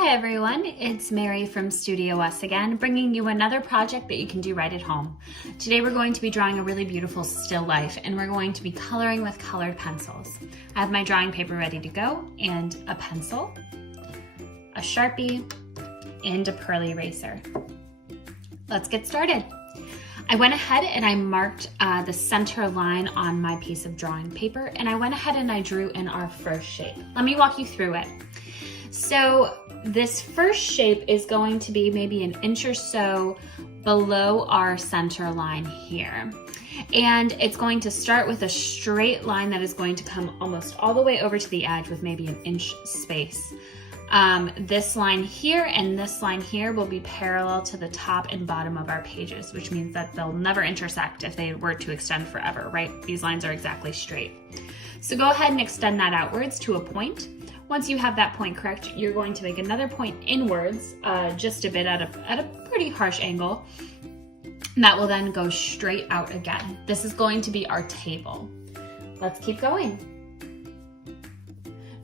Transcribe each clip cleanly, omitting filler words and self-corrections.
Hi everyone, it's Mary from StudioUs again, bringing you another project that you can do right at home. Today we're going to be drawing a really beautiful still life, and we're going to be coloring with colored pencils. I have my drawing paper ready to go, and a pencil, a Sharpie, and a pearl eraser. Let's get started. I went ahead and I marked the center line on my piece of drawing paper, and I went ahead and I drew in our first shape. Let me walk you through it. So this first shape is going to be maybe an inch or so below our center line here. And it's going to start with a straight line that is going to come almost all the way over to the edge with maybe an inch space. This line here and this line here will be parallel to the top and bottom of our pages, which means that they'll never intersect if they were to extend forever, right? These lines are exactly straight. So go ahead and extend that outwards to a point. Once you have that point correct, you're going to make another point inwards, just a bit at a pretty harsh angle. And that will then go straight out again. This is going to be our table. Let's keep going.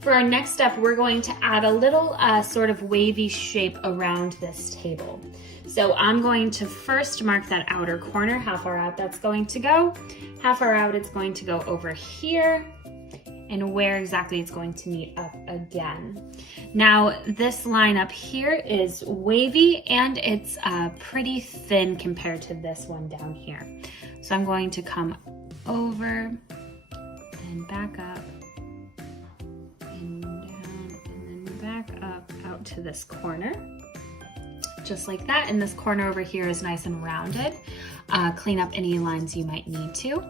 For our next step, we're going to add a little sort of wavy shape around this table. So I'm going to first mark that outer corner, how far out that's going to go. How far out it's going to go over here, and where exactly it's going to meet up again. Now, this line up here is wavy and it's pretty thin compared to this one down here. So I'm going to come over and back up and down and then back up out to this corner. Just like that, and this corner over here is nice and rounded. Clean up any lines you might need to.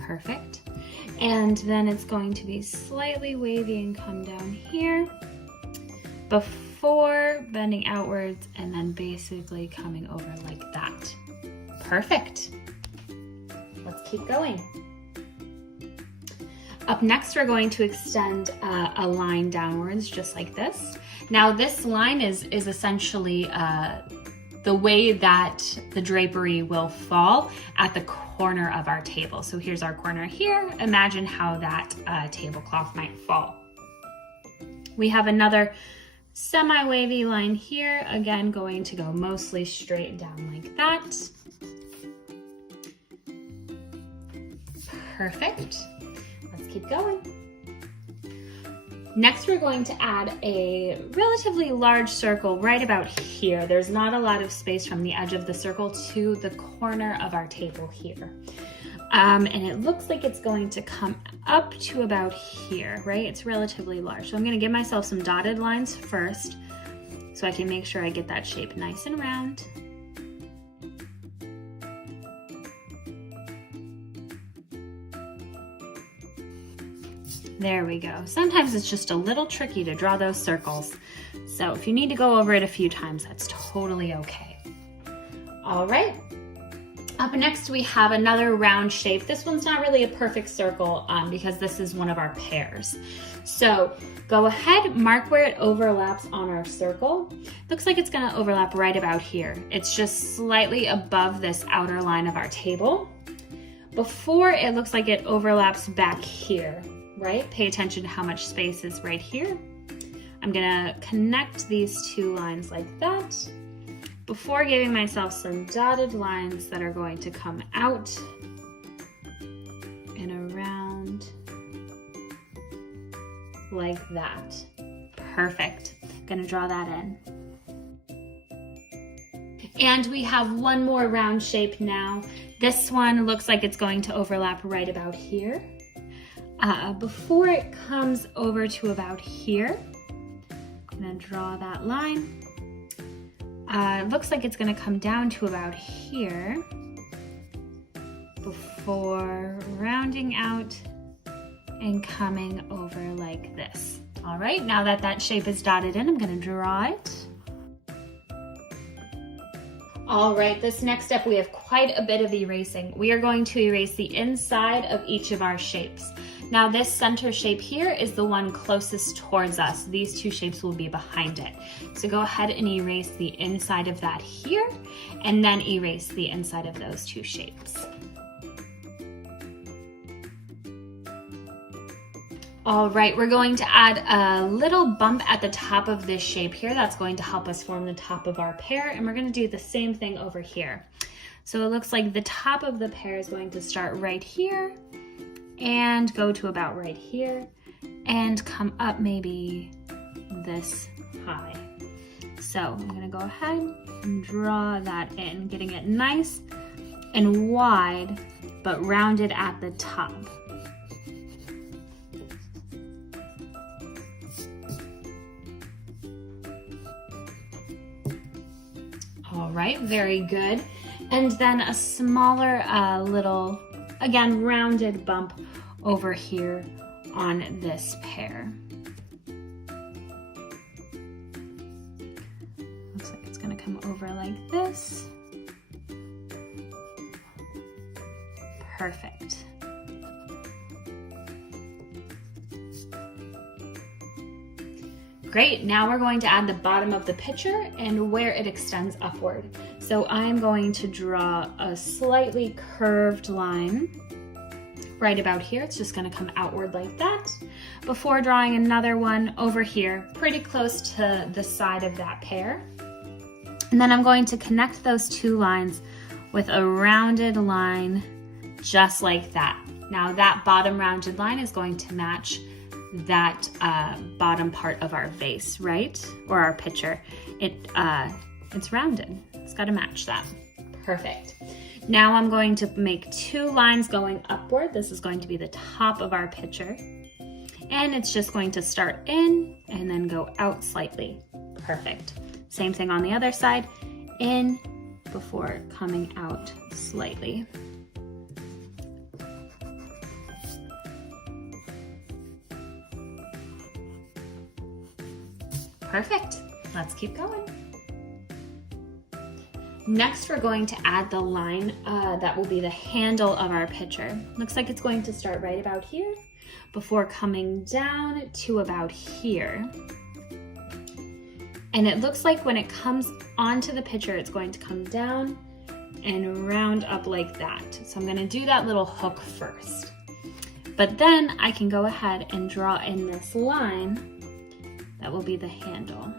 Perfect. And then it's going to be slightly wavy and come down here before bending outwards and then basically coming over like that. Perfect. Let's keep going. Up next, we're going to extend a line downwards just like this. Now this line is essentially the way that the drapery will fall at the corner of our table. So here's our corner here. Imagine how that tablecloth might fall. We have another semi-wavy line here, again going to go mostly straight down like that. Perfect. Let's keep going. Next, we're going to add a relatively large circle right about here. There's not a lot of space from the edge of the circle to the corner of our table here. And it looks like it's going to come up to about here, right? It's relatively large. So I'm gonna give myself some dotted lines first so I can make sure I get that shape nice and round. There we go. Sometimes it's just a little tricky to draw those circles. So if you need to go over it a few times, that's totally okay. All right. Up next, we have another round shape. This one's not really a perfect circle because this is one of our pears. So go ahead, mark where it overlaps on our circle. Looks like it's gonna overlap right about here. It's just slightly above this outer line of our table. Before, it looks like it overlaps back here. Right? Pay attention to how much space is right here. I'm gonna connect these two lines like that before giving myself some dotted lines that are going to come out and around like that. Perfect. Gonna draw that in. And we have one more round shape now. This one looks like it's going to overlap right about here. Before it comes over to about here, I'm gonna draw that line. It looks like it's gonna come down to about here before rounding out and coming over like this. All right, now that that shape is dotted in, I'm gonna draw it. All right, this next step, we have quite a bit of erasing. We are going to erase the inside of each of our shapes. Now this center shape here is the one closest towards us. These two shapes will be behind it. So go ahead and erase the inside of that here, and then erase the inside of those two shapes. All right, we're going to add a little bump at the top of this shape here. That's going to help us form the top of our pear, and we're going to do the same thing over here. So it looks like the top of the pear is going to start right here and go to about right here and come up maybe this high. So I'm going to go ahead and draw that in, getting it nice and wide, but rounded at the top. All right, very good. And then a smaller little, again, rounded bump over here on this pear. Looks like it's gonna come over like this. Perfect. Great, now we're going to add the bottom of the pitcher and where it extends upward. So I'm going to draw a slightly curved line right about here. It's just gonna come outward like that before drawing another one over here, pretty close to the side of that pear. And then I'm going to connect those two lines with a rounded line just like that. Now that bottom rounded line is going to match that bottom part of our vase, right? Or our pitcher. It's rounded. It's got to match that. Perfect. Now I'm going to make two lines going upward. This is going to be the top of our pitcher. And it's just going to start in and then go out slightly. Perfect. Same thing on the other side. In before coming out slightly. Perfect. Let's keep going. Next, we're going to add the line that will be the handle of our pitcher. Looks like it's going to start right about here before coming down to about here. And it looks like when it comes onto the pitcher, it's going to come down and round up like that. So I'm going to do that little hook first. But then I can go ahead and draw in this line that will be the handle.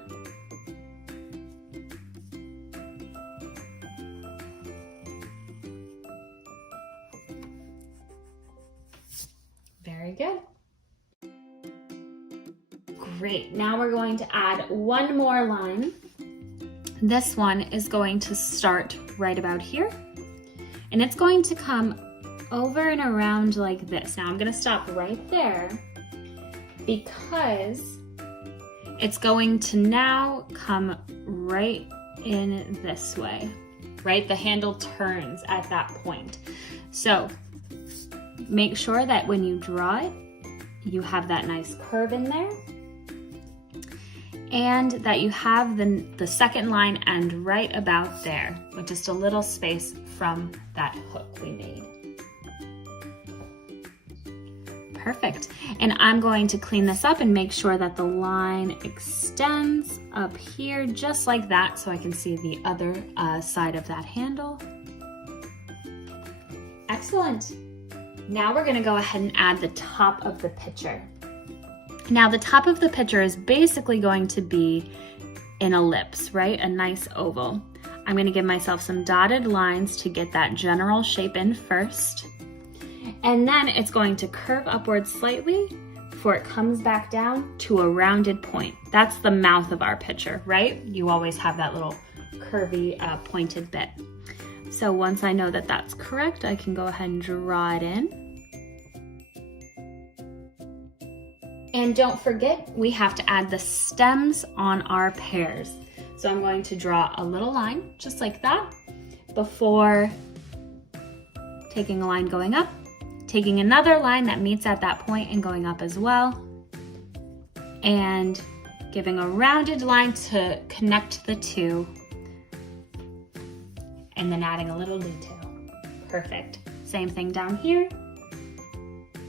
Very good. Great, now we're going to add one more line. This one is going to start right about here, and it's going to come over and around like this. Now I'm gonna stop right there because it's going to now come right in this way, right? The handle turns at that point. So make sure that when you draw it, you have that nice curve in there and that you have the second line end right about there with just a little space from that hook we made. Perfect. And I'm going to clean this up and make sure that the line extends up here just like that so I can see the other side of that handle. Excellent. Now we're gonna go ahead and add the top of the pitcher. Now the top of the pitcher is basically going to be an ellipse, right? A nice oval. I'm gonna give myself some dotted lines to get that general shape in first. And then it's going to curve upwards slightly before it comes back down to a rounded point. That's the mouth of our pitcher, right? You always have that little curvy pointed bit. So once I know that that's correct, I can go ahead and draw it in. And don't forget, we have to add the stems on our pears. So I'm going to draw a little line, just like that, before taking a line going up, taking another line that meets at that point and going up as well, and giving a rounded line to connect the two, and then adding a little detail. Perfect. Same thing down here.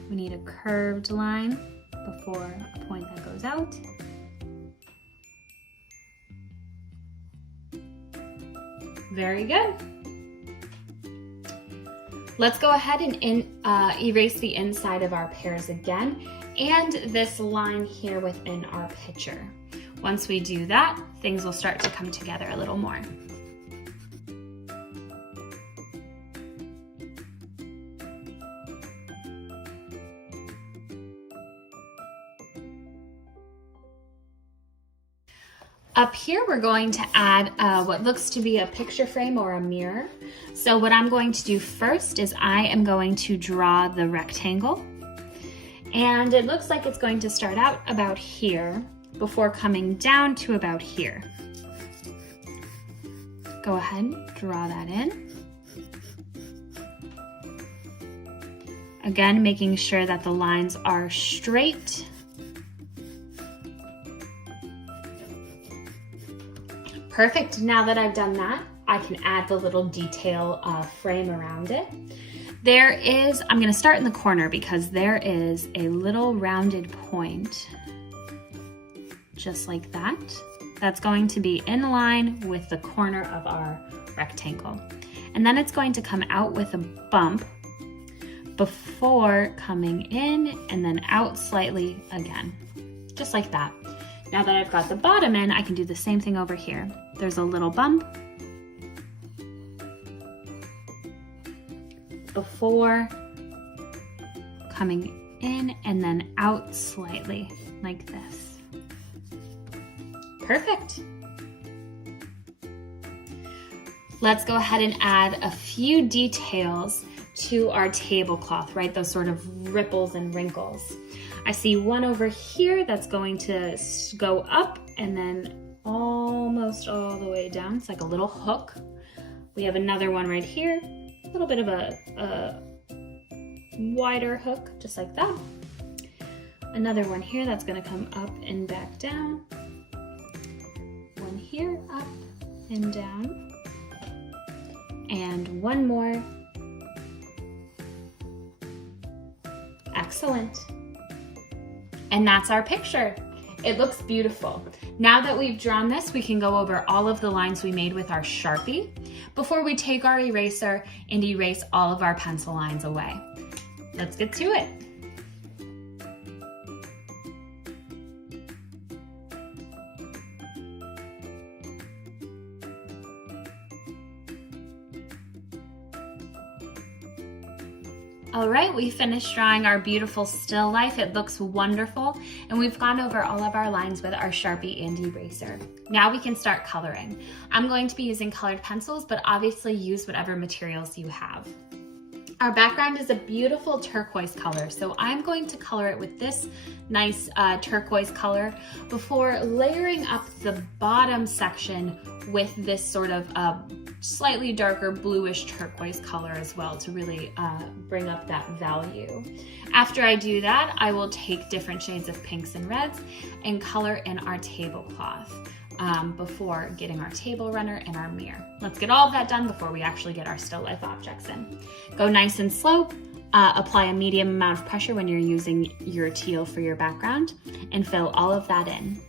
We need a curved line before a point that goes out. Very good. Let's go ahead and erase the inside of our pears again and this line here within our picture. Once we do that, things will start to come together a little more. Up here, we're going to add what looks to be a picture frame or a mirror. So what I'm going to do first is I am going to draw the rectangle. And it looks like it's going to start out about here before coming down to about here. Go ahead and draw that in. Again, making sure that the lines are straight. Perfect. Now that I've done that, I can add the little detail frame around it. I'm going to start in the corner because there is a little rounded point, just like that. That's going to be in line with the corner of our rectangle. And then it's going to come out with a bump before coming in and then out slightly again, just like that. Now that I've got the bottom in, I can do the same thing over here. There's a little bump before coming in and then out slightly like this. Perfect. Let's go ahead and add a few details to our tablecloth, right? Those sort of ripples and wrinkles. I see one over here that's going to go up and then almost all the way down. It's like a little hook. We have another one right here, a little bit of a wider hook, just like that. Another one here that's going to come up and back down. One here, up and down. And one more. Excellent. And that's our picture. It looks beautiful. Now that we've drawn this, we can go over all of the lines we made with our Sharpie before we take our eraser and erase all of our pencil lines away. Let's get to it. All right, we finished drawing our beautiful still life. It looks wonderful, and we've gone over all of our lines with our Sharpie and eraser. Now we can start coloring. I'm going to be using colored pencils, but obviously use whatever materials you have. Our background is a beautiful turquoise color, so I'm going to color it with this nice turquoise color before layering up the bottom section with this sort of slightly darker bluish turquoise color as well to really bring up that value. After I do that, I will take different shades of pinks and reds and color in our tablecloth before getting our table runner and our mirror. Let's get all of that done before we actually get our still life objects in. Go nice and slow. Apply a medium amount of pressure when you're using your teal for your background and fill all of that in.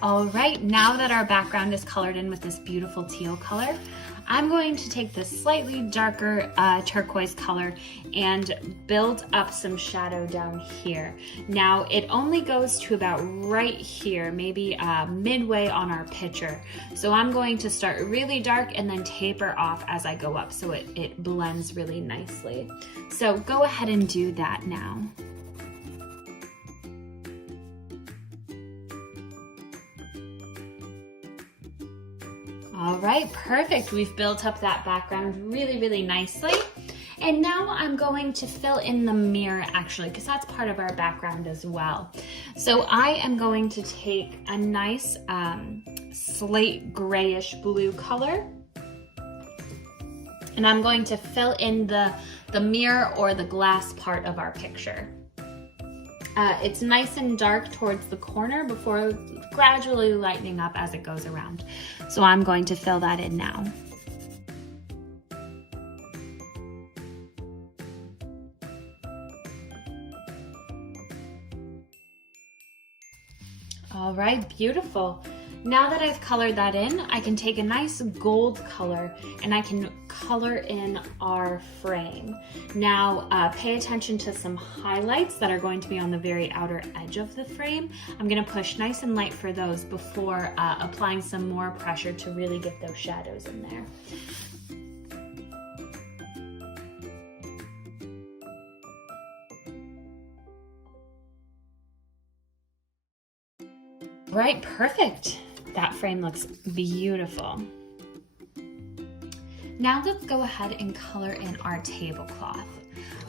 All right, now that our background is colored in with this beautiful teal color, I'm going to take this slightly darker turquoise color and build up some shadow down here. Now, it only goes to about right here, maybe midway on our picture. So I'm going to start really dark and then taper off as I go up so it blends really nicely. So go ahead and do that now. All right, perfect. We've built up that background really, really nicely. And now I'm going to fill in the mirror actually, because that's part of our background as well. So I am going to take a nice slate grayish blue color. And I'm going to fill in the mirror or the glass part of our picture. It's nice and dark towards the corner before gradually lightening up as it goes around. So I'm going to fill that in now. right, beautiful. Now that I've colored that in, I can take a nice gold color and I can color in our frame. Now, pay attention to some highlights that are going to be on the very outer edge of the frame. I'm gonna push nice and light for those before applying some more pressure to really get those shadows in there. Right, perfect. That frame looks beautiful. Now let's go ahead and color in our tablecloth.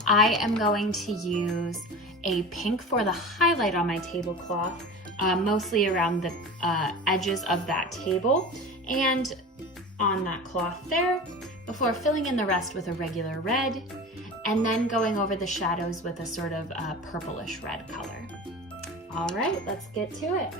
I am going to use a pink for the highlight on my tablecloth, mostly around the edges of that table and on that cloth there, before filling in the rest with a regular red, and then going over the shadows with a sort of purplish red color. All right, let's get to it.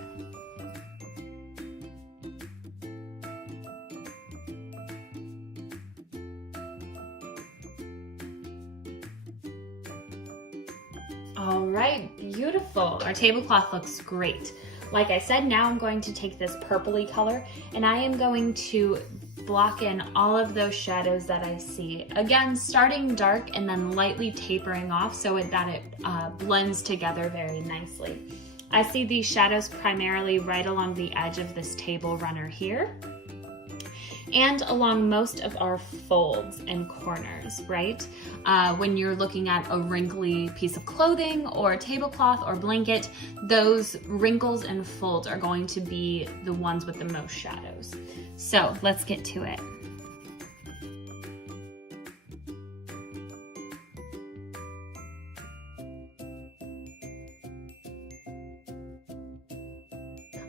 All right, beautiful. Our tablecloth looks great. Like I said, now I'm going to take this purpley color and I am going to block in all of those shadows that I see. Again, starting dark and then lightly tapering off so that it blends together very nicely. I see these shadows primarily right along the edge of this table runner here, and along most of our folds and corners, right? When you're looking at a wrinkly piece of clothing or a tablecloth or blanket, those wrinkles and folds are going to be the ones with the most shadows. So let's get to it.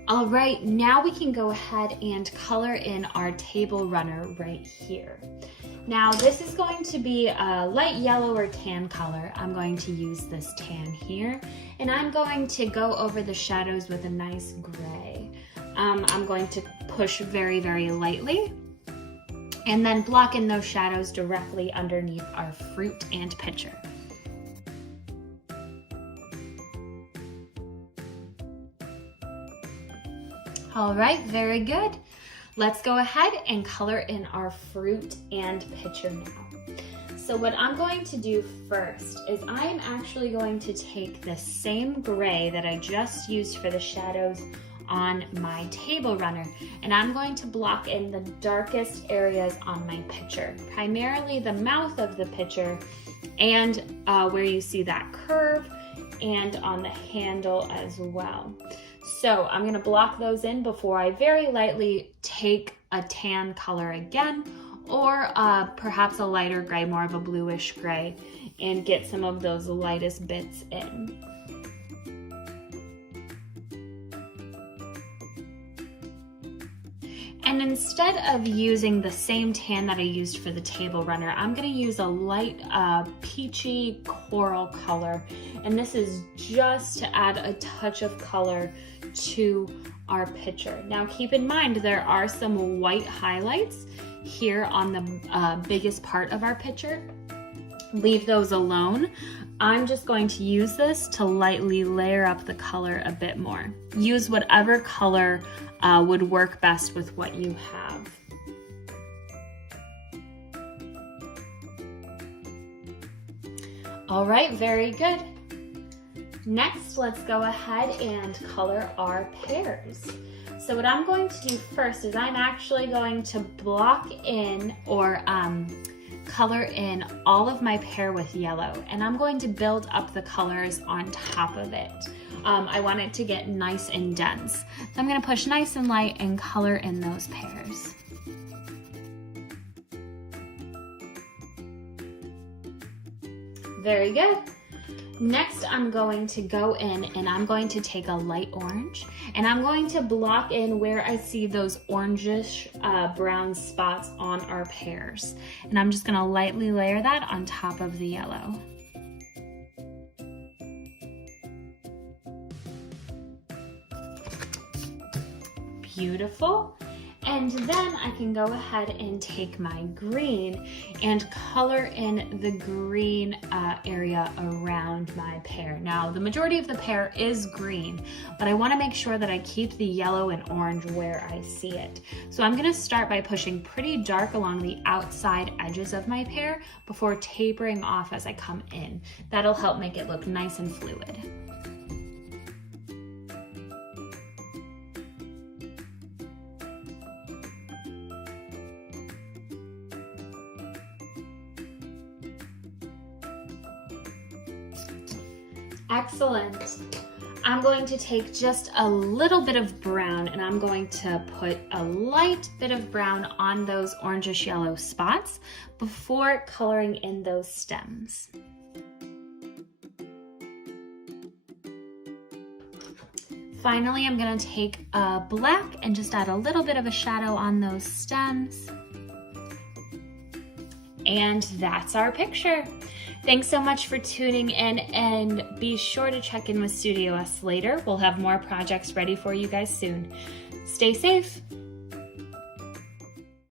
All right, now we can go ahead and color in our table runner right here. Now this is going to be a light yellow or tan color. I'm going to use this tan here, and I'm going to go over the shadows with a nice gray. I'm going to push very, very lightly and then block in those shadows directly underneath our fruit and pitcher. All right, very good. Let's go ahead and color in our fruit and pitcher now. So what I'm going to do first is I am actually going to take the same gray that I just used for the shadows on my table runner, and I'm going to block in the darkest areas on my pitcher, primarily the mouth of the pitcher and where you see that curve, and on the handle as well. So I'm gonna block those in before I very lightly take a tan color again, or perhaps a lighter gray, more of a bluish gray, and get some of those lightest bits in. And instead of using the same tan that I used for the table runner, I'm gonna use a light peachy coral color. And this is just to add a touch of color to our pitcher. Now keep in mind, there are some white highlights here on the biggest part of our pitcher. Leave those alone. I'm just going to use this to lightly layer up the color a bit more. Use whatever color would work best with what you have. All right, very good. Next, let's go ahead and color our pears. So what I'm going to do first is I'm actually going to block in or color in all of my pear with yellow, and I'm going to build up the colors on top of it. I want it to get nice and dense. So I'm gonna push nice and light and color in those pears. Very good. Next, I'm going to go in and I'm going to take a light orange and I'm going to block in where I see those orangish brown spots on our pears. And I'm just gonna lightly layer that on top of the yellow. Beautiful. And then I can go ahead and take my green and color in the green area around my pear. Now, the majority of the pear is green, but I want to make sure that I keep the yellow and orange where I see it. So I'm going to start by pushing pretty dark along the outside edges of my pear before tapering off as I come in. That'll help make it look nice and fluid. Excellent. I'm going to take just a little bit of brown and I'm going to put a light bit of brown on those orangish yellow spots before coloring in those stems. Finally, I'm going to take a black and just add a little bit of a shadow on those stems. And that's our picture. Thanks so much for tuning in, and be sure to check in with StudioUs later. We'll have more projects ready for you guys soon. Stay safe.